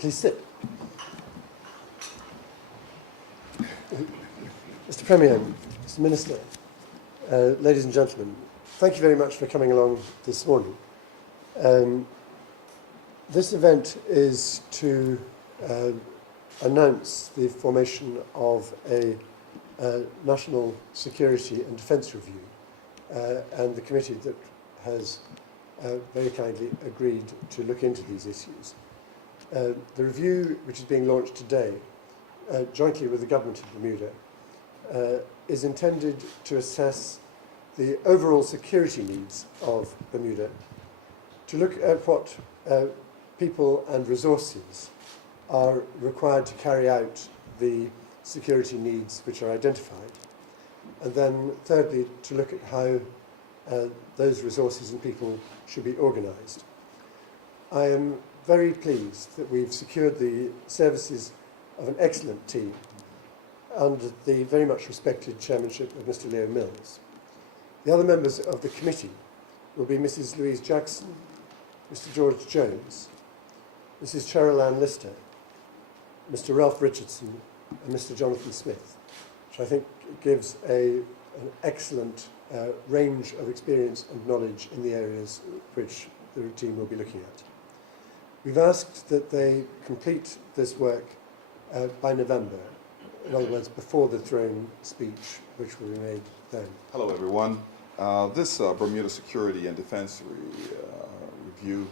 Please sit. Mr. Premier, Mr. Minister, ladies and gentlemen, thank you very much for coming along this morning. This event is to announce the formation of a National Security and Defence Review and the committee that has very kindly agreed to look into these issues. The review, which is being launched today, jointly with the Government of Bermuda, is intended to assess the overall security needs of Bermuda, to look at what people and resources are required to carry out the security needs which are identified, and then thirdly, to look at how those resources and people should be organised. I am very pleased that we've secured the services of an excellent team under the very much respected chairmanship of Mr. Leo Mills. The other members of the committee will be Mrs. Louise Jackson, Mr. George Jones, Mrs. Cheryl Ann Lister, Mr. Ralph Richardson, and Mr. Jonathan Smith, which I think gives an excellent range of experience and knowledge in the areas which the team will be looking at. We've asked that they complete this work by November, in other words, before the throne speech, which will be made then. Hello, everyone. This Bermuda Security and Defense Review,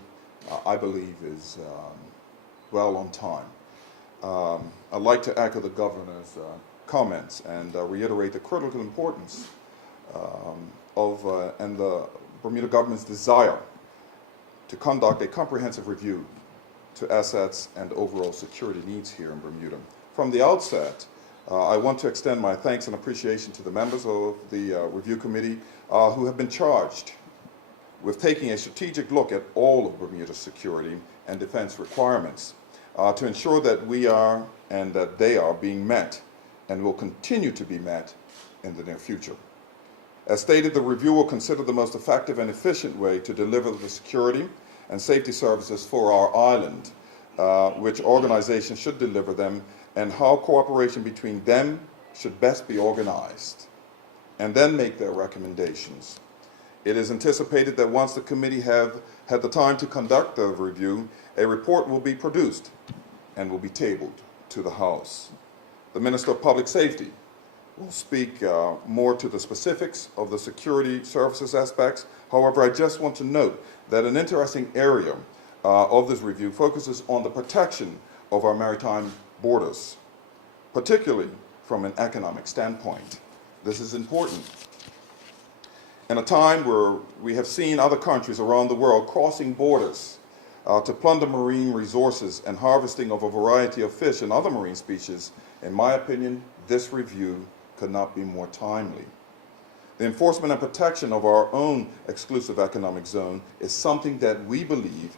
I believe, is well on time. I'd like to echo the Governor's comments and reiterate the critical importance and the Bermuda government's desire to conduct a comprehensive review to assets and overall security needs here in Bermuda. From the outset, I want to extend my thanks and appreciation to the members of the review committee who have been charged with taking a strategic look at all of Bermuda's security and defense requirements to ensure that we are and that they are being met and will continue to be met in the near future. As stated, the review will consider the most effective and efficient way to deliver the security and safety services for our island, which organizations should deliver them, and how cooperation between them should best be organized, and then make their recommendations. It is anticipated that once the committee have had the time to conduct the review, a report will be produced and will be tabled to the House. The Minister of Public Safety will speak more to the specifics of the security services aspects. However, I just want to note that an interesting area of this review focuses on the protection of our maritime borders, particularly from an economic standpoint. This is important. In a time where we have seen other countries around the world crossing borders to plunder marine resources and harvesting of a variety of fish and other marine species, in my opinion, this review could not be more timely. The enforcement and protection of our own exclusive economic zone is something that we believe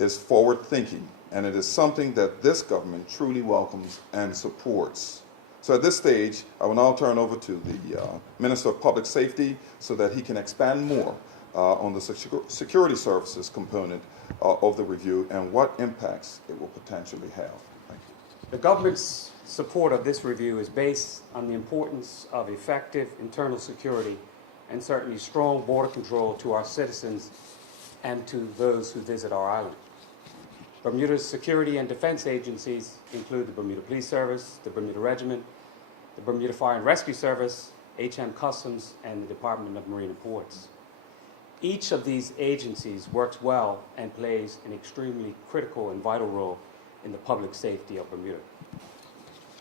is forward-thinking, and it is something that this government truly welcomes and supports. So at this stage, I will now turn over to the Minister of Public Safety so that he can expand more on the security services component of the review and what impacts it will potentially have. Thank you. The government's support of this review is based on the importance of effective internal security and certainly strong border control to our citizens and to those who visit our island. Bermuda's security and defense agencies include the Bermuda Police Service, the Bermuda Regiment, the Bermuda Fire and Rescue Service, HM Customs, and the Department of Marine and Ports. Each of these agencies works well and plays an extremely critical and vital role in the public safety of Bermuda.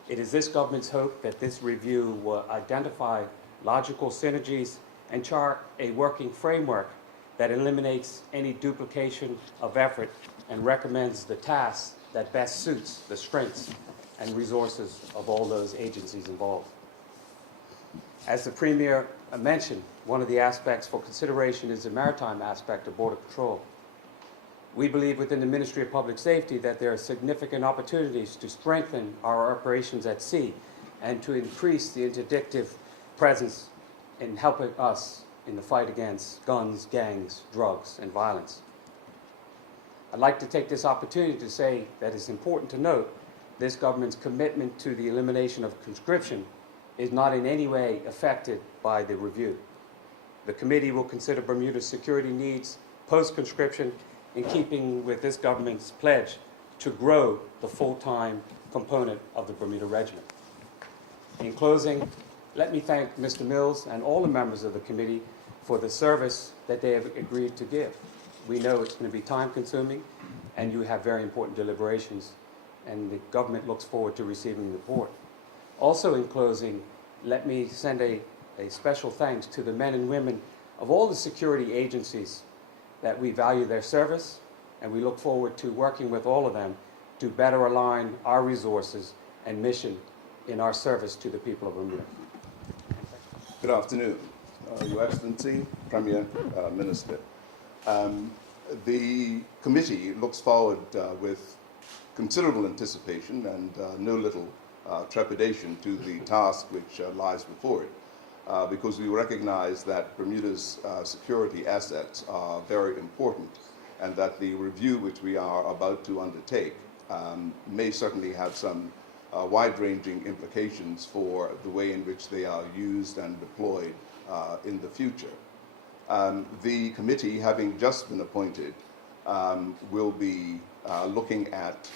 It is this government's hope that this review will identify logical synergies and chart a working framework that eliminates any duplication of effort and recommends the task that best suits the strengths and resources of all those agencies involved. As the Premier mentioned, one of the aspects for consideration is the maritime aspect of border control. We believe within the Ministry of Public Safety that there are significant opportunities to strengthen our operations at sea and to increase the interdictive presence in helping us in the fight against guns, gangs, drugs, and violence. I'd like to take this opportunity to say that it's important to note this government's commitment to the elimination of conscription is not in any way affected by the review. The committee will consider Bermuda's security needs post-conscription in keeping with this government's pledge to grow the full-time component of the Bermuda Regiment. In closing, let me thank Mr. Mills and all the members of the committee for the service that they have agreed to give. We know it's going to be time-consuming, and you have very important deliberations, and the government looks forward to receiving the report. Also, in closing, let me send a special thanks to the men and women of all the security agencies that we value their service, and we look forward to working with all of them to better align our resources and mission in our service to the people of Bermuda. Good afternoon, Your Excellency, Premier, Minister. The committee looks forward with considerable anticipation and no little trepidation to the task which lies before it, because we recognize that Bermuda's security assets are very important, and that the review which we are about to undertake may certainly have some wide-ranging implications for the way in which they are used and deployed in the future. The committee, having just been appointed, will be looking at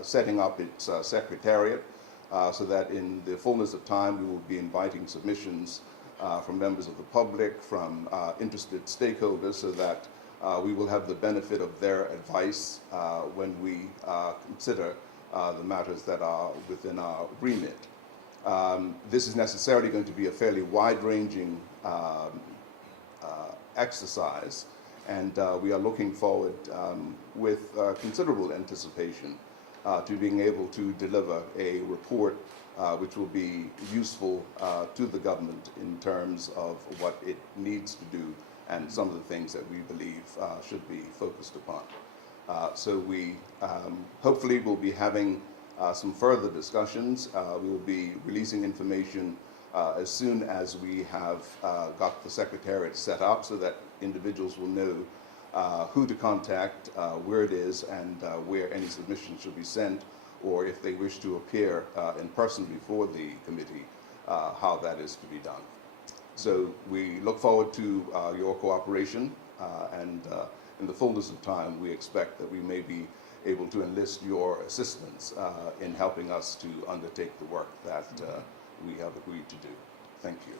setting up its secretariat so that in the fullness of time we will be inviting submissions from members of the public, from interested stakeholders, so that we will have the benefit of their advice when we consider the matters that are within our remit. This is necessarily going to be a fairly wide-ranging exercise, and we are looking forward with considerable anticipation to being able to deliver a report which will be useful to the government in terms of what it needs to do and some of the things that we believe should be focused upon. So we hopefully will be having some further discussions. We will be releasing information as soon as we have got the Secretariat set up, so that individuals will know who to contact, where it is, and where any submissions should be sent, or if they wish to appear in person before the committee, how that is to be done. So we look forward to your cooperation, and in the fullness of time, we expect that we may be able to enlist your assistance in helping us to undertake the work that we have agreed to do. Thank you.